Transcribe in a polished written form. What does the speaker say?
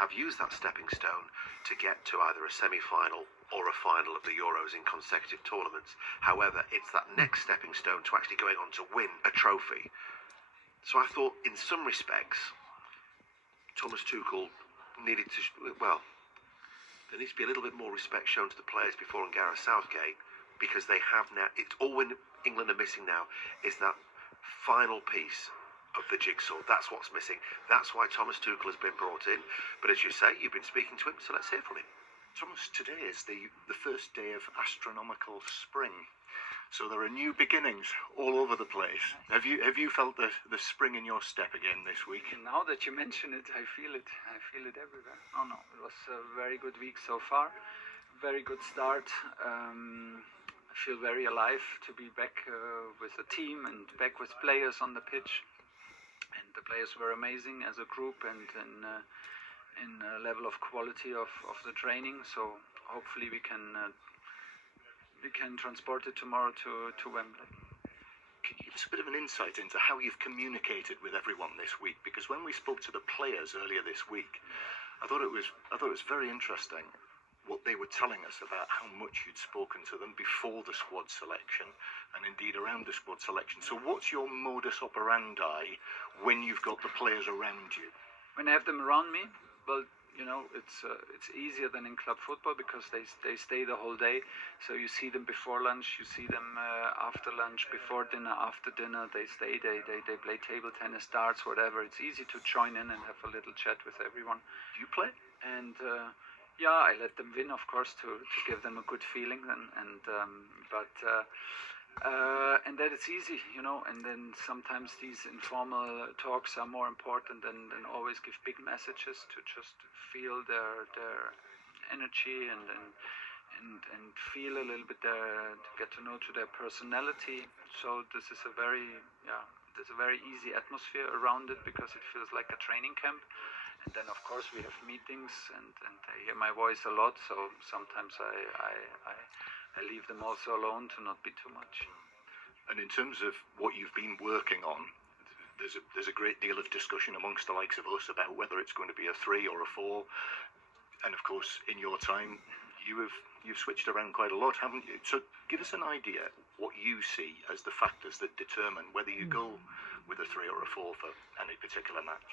have used that stepping stone to get to either a semi-final or a final of the Euros in consecutive tournaments. However, it's that next stepping stone to actually going on to win a trophy. So I thought, in some respects, Thomas Tuchel needed to, there needs to be a little bit more respect shown to the players before Gareth Southgate, because they have now, it's all England are missing now, is that final piece of the jigsaw. That's what's missing. That's why Thomas Tuchel has been brought in. But as you say, you've been speaking to him, so let's hear from him. Thomas, today is the first day of astronomical spring. So there are new beginnings all over the place. Have you felt the spring in your step again this week? Now that you mention it, I feel it. I feel it everywhere. Oh no, it was a very good week so far. Very good start. I feel very alive to be back with the team and back with players on the pitch. And the players were amazing as a group and in level of quality of the training. So hopefully we can transport it tomorrow to Wembley. Can you give us a bit of an insight into how you've communicated with everyone this week? Because when we spoke to the players earlier this week, I thought it was very interesting what they were telling us about how much you'd spoken to them before the squad selection and indeed around the squad selection. So what's your modus operandi when you've got the players around you? When I have them around me, well, you know, it's easier than in club football because they stay the whole day. So you see them before lunch, you see them after lunch, before dinner, after dinner. They stay, they play table tennis, darts, whatever. It's easy to join in and have a little chat with everyone. Do you play? And yeah, I let them win, of course, to give them a good feeling. And that it's easy, you know. And then sometimes these informal talks are more important than always give big messages, to just feel their energy and feel a little bit to get to know to their personality. So this is a very easy atmosphere around it because it feels like a training camp. And then, of course, we have meetings, and they hear my voice a lot, so sometimes I leave them also alone to not be too much. And in terms of what you've been working on, there's a great deal of discussion amongst the likes of us about whether it's going to be a 3 or a 4. And of course, in your time, you've switched around quite a lot, haven't you? So give us an idea what you see as the factors that determine whether you go with a 3 or a 4 for any particular match.